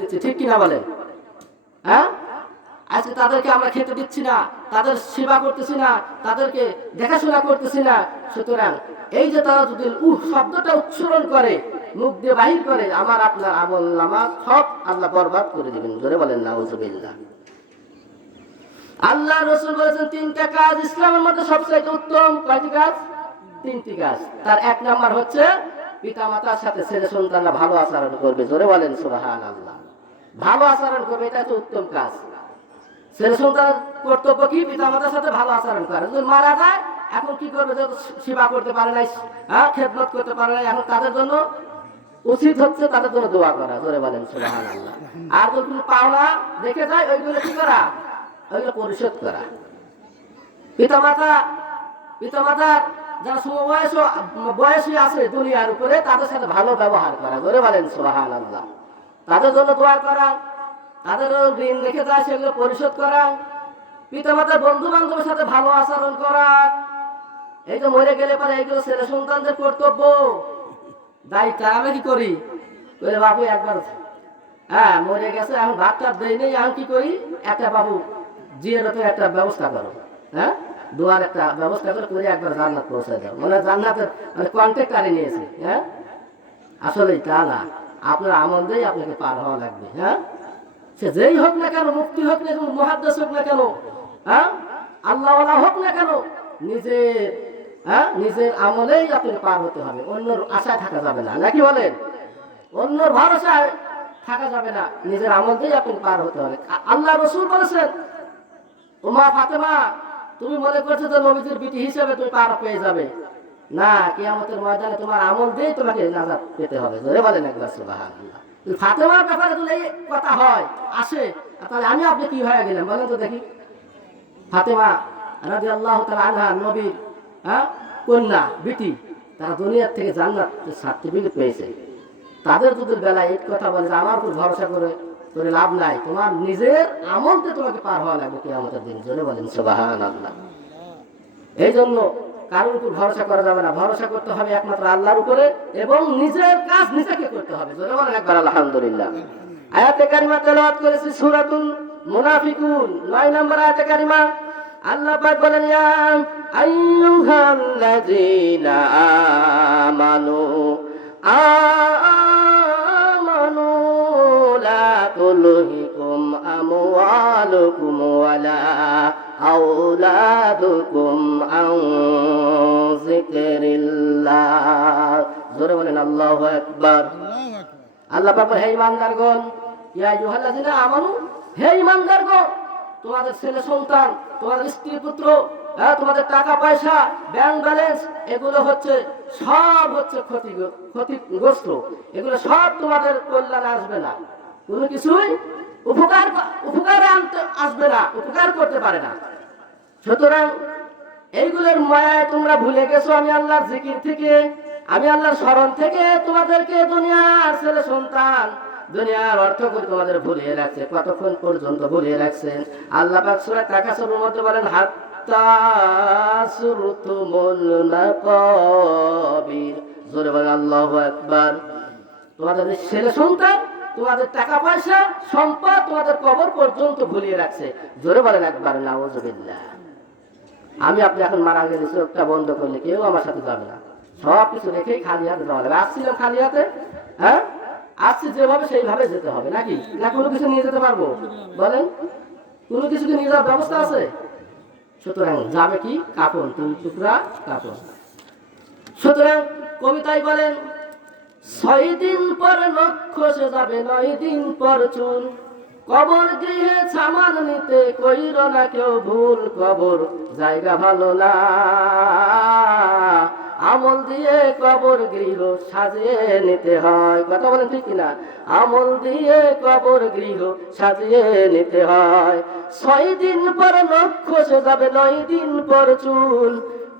দিচ্ছি, ঠিক কিনা বলেন? হ্যাঁ, আজকে তাদেরকে আমরা খেতে দিচ্ছি না, তাদের সেবা করতেছি না, তাদেরকে দেখাশোনা করতেছি না। সুতরাং এই যে তারা যদি শব্দটা উচ্চারণ করে, মুখ দিয়ে বাহির করে, আমার আপনার আমলনামা সব আল্লাহ বরবাদ করে দিবেন। জোরে বলেন নাউজুবিল্লাহ। আল্লাহ রাসূল বলেছেন তিনটা কাজ ইসলামের মধ্যে সবচেয়ে উত্তম। কয়টি কাজ? তিনটি কাজ। তার এক নাম্বার হচ্ছে পিতামাতার সাথে ছেলে সন্তানরা ভালো আচরণ করবে। জোরে বলেন সুবহানাল্লাহ। ভালো আচরণ করবে, এটা হচ্ছে উত্তম কাজ। ছেলে সন্তানের কর্তব্য কি? পিতামাতার সাথে ভালো আচরণ করে। যদি মারা যায় এখন কি করবে? যত সেবা করতে পারে নাই, খেদমত করতে পারে নাই, এখন তাদের জন্য উচিত হচ্ছে তাদের জন্য দোয়া করা। জোরে বলেন সুবহানাল্লাহ। আর যদি কোনো পাওনা দেখে যায় ওইগুলো কি করা? ওইগুলো পরিশোধ করা। পিতামাতার যারা বয়সী আছে দুনিয়ার উপরে, তাদের সাথে ভালো ব্যবহার করা। জোরে বলেন সুবহানাল্লাহ। তাদের জন্য দোয়া করা, তাদের ঋণ রেখে যায় সেগুলো পরিশোধ করা, পিতামাতার বন্ধু বান্ধবের সাথে ভালো আচরণ করা। এই যে মরে গেলে পরে এইগুলো ছেলে সন্তানদের কর্তব্য, দায়িত্ব। আমরা কি করি? বাবু একবার মরে গেছে, এখন ভাতটা দেই নেই, এখন কি করি? একটা বাবু জিয়ারতের একটা ব্যবস্থা করো, দোয়ার একটা ব্যবস্থা করে একবার জান্নাত পৌঁছে দাও। মানে জান্নাতের কন্ট্যাক্টারে নিয়েছে। আসলে তা না, আপনার আমল দিয়ে আপনাকে পার হওয়া লাগবে। সে যেই হোক না কেন, মুফতি হোক না কেন, মুহাদ্দিস হোক না কেন, আল্লাহওয়ালা হোক না কেন, নিজের আমলেই আপনাকে পার হতে হবে। অন্যর আশায় থাকা যাবে না, নাকি বলেন? অন্যর ভরসায় থাকা যাবে না, নিজের আমল দিয়ে আপনাকে পার হতে হবে। আল্লাহ রাসূল বলেছেন, ওমা ফাতেমা, তুমি মনে করছো যে নবীজির বিটি হিসেবে তুমি পার পেয়ে যাবে? না, কিয়ামতের ময়দানে তোমার আমল দিয়ে তোমাকে নাজাত পেতে হবে। জোরে বলেন একবার সুবহানাল্লাহ। ফাতেমার ব্যাপারে যদি এই কথা হয় আসে, তাহলে আমি আপনি কি হয়ে গেলাম বলেন তো দেখি? ফাতেমা রাদিয়াল্লাহু তাআলা আনহা নবীর কন্যা বিটি, তারা দুনিয়ার থেকে জান্নাতের সার্টিফিকেট পেয়েছে। তাদের যদি বেলায় এক কথা বলে যে আমার উপর ভরসা করে লাভ নাই, তোমার নিজের আমলতে তোমাকে পার হওয়া লাগবে কিয়ামতের দিন। জোরে বলেন সুবহানাল্লাহ। এই জন্য কারোর উপর ভরসা করা যাবে না, ভরসা করতে হবে একমাত্র আল্লাহর উপরে, এবং নিজের কাজ নিজেকে করতে হবে। জোরে বলেন একবার আলহামদুলিল্লাহ। আয়াতে কারিমা তেলাওয়াত করেছি সূরাতুল মুনাফিকুন 9 নম্বর আয়াতে কারিমা। আল্লাহ পাক বলেন, ইয়া আইয়ুহাল্লাযীনা আমানু আমানু লা তুলহিকুম আমওয়ালুকুম ওয়ালা আওলাদুকুম আন যিকরিল্লাহ। জোরে বলেন আল্লাহু আকবার। আল্লাহ পাক বলেন, হে ঈমানদারগণ, ইয়া আইয়ুহাল্লাযীনা আমানু, হে ঈমানদারগণ, তোমাদের ছেলে সন্তান, তোমাদের স্ত্রী পুত্র, তোমাদের টাকা পয়সা, ব্যাংক ব্যালেন্স, এগুলো হচ্ছে সব হচ্ছে ক্ষতিগ্রস্ত। এগুলো সব তোমাদের কল্যাণে আসবে না, কোনো কিছুই উপকারে আনতে আসবে না, উপকার করতে পারে না। সুতরাং এইগুলোর মায়ায় তোমরা ভুলে গেছো আমি আল্লাহর জিকির থেকে, আমি আল্লাহর স্মরণ থেকে তোমাদেরকে দুনিয়ার ছেলে সন্তান, দুনিয়ার অর্থ করে তোমাদের ভুলিয়ে রাখছে। কতক্ষণ পর্যন্ত ভুলিয়ে রাখছেন? আল্লাহ পাক সূরা তাকাসুরের মধ্যে বলেন, হাত্তা সুরতুমুল মাকাবির। জোরে বলেন আল্লাহু আকবার। তোমাদের ছেলে সন্তান, তোমাদের টাকা পয়সা, সম্পদ, তোমাদের কবর পর্যন্ত ভুলিয়ে রাখছে। জোরে বলেন একবার নাউজুবিল্লাহ। আমি আপনি এখন মারা গেলে চোখটা বন্ধ করলে কেউ আমার সাথে যাবে না, সব কিছু রেখেই খালি হাতে যাওয়া লাগবে। আসছিলাম খালি হাতে, আসছি যেভাবে সেইভাবে যেতে হবে, নাকি? না কোনো কিছু নিয়ে যেতে পারবো? বলেন, কোনো কিছু কি নিয়ে যাওয়ার ব্যবস্থা আছে? সুতরাং যাবে কি? কাপড়, 2 টুকরা কাপড়। সুতরাং কবিতায় বলেন, 6 দিন পর নখ খসে যাবে, 9 দিন পর চুল, কবর গৃহে সামান নিতে কইরো না কেউ ভুল, কবর জায়গা ভালো না, আমল দিয়ে কবর গৃহ সাজিয়ে নিতে হয়। কথা বলেন ঠিক কিনা? আমল দিয়ে কবর গৃহ সাজিয়ে নিতে হয়। 6 দিন পর নখ খসে যাবে, 9 দিন পর চুল,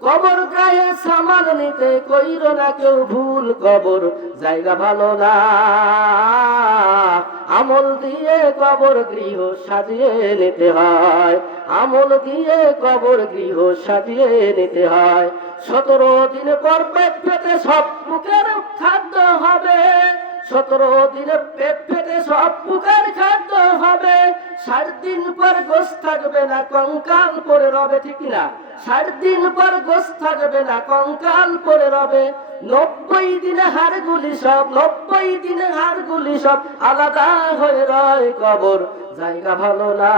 কবর গায়ে সামান নিতে কইরো না কেউ ভুল, কবর জায়গা ভালো না, আমল দিয়ে কবর গৃহ সাজিয়ে নিতে হয়, আমল দিয়ে কবর গৃহ সাজিয়ে নিতে হয়। 17 দিন পর পেট পেতে সব মুখের খাদ্য হবে, 17 দিনে পেট ফেটে সব প্রকার খাদ্য হবে, 60 দিন পর গোশত থাকবে না, কঙ্কাল পড়ে রবে, ঠিক না? 60 দিন পর গোশত থাকবে না, কঙ্কাল পড়ে রবে। 90 দিনে হাড়গুলি সব, 90 দিনে হাড়গুলি সব আলাদা হয়ে রয় কবর, জায়গা ভালো না,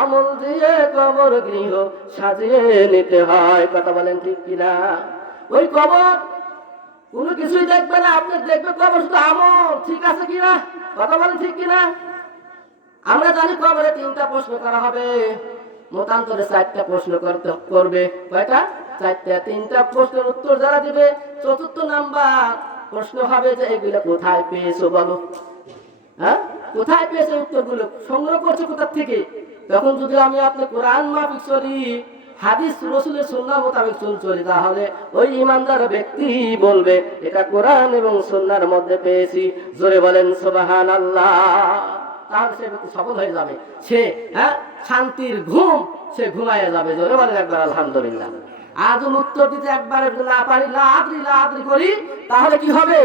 আমল দিয়ে কবর গৃহ সাজিয়ে নিতে হয়। কথা বলেন ঠিক কিনা? ওই কবর কোনো কিছুই দেখবে না, আপনি দেখবে কবর শুধু আমল, ঠিক আছে কিনা? কথা বলেন ঠিক কিনা? আমরা জানি কবরে 3টা প্রশ্ন করা হবে, মতান্তরে 4টা প্রশ্ন করবে। কয়টা? 4টা। 3টা প্রশ্নের উত্তর যারা দিবে, 4র্থ নাম্বার প্রশ্ন হবে যে এগুলো কোথায় পেয়েছো বলো। হ্যাঁ, কোথায় পেয়েছে উত্তরগুলো, সংগ্রহ করছে কোথা থেকে? তখন যদি আমি আপনি কোরআন মাফিক চলি, হাদিস রাসূলের সুন্নাহ মোতাবেক চলি, তাহলে ওই ইমানদার ব্যক্তি বলবে এটা কোরআন এবং সুন্নাহর মধ্যে পেয়েছি। জোরে বলেন সুবহানাল্লাহ। তাহলে সে ব্যক্তি সফল হয়ে যাবে, সে শান্তির ঘুম সে ঘুমাইয়া যাবে। জোরে বলেন একবার আলহামদুলিল্লাহ। আজ উত্তর দিতে একবারে না পারি, লা আদ্রি করি, তাহলে কি হবে?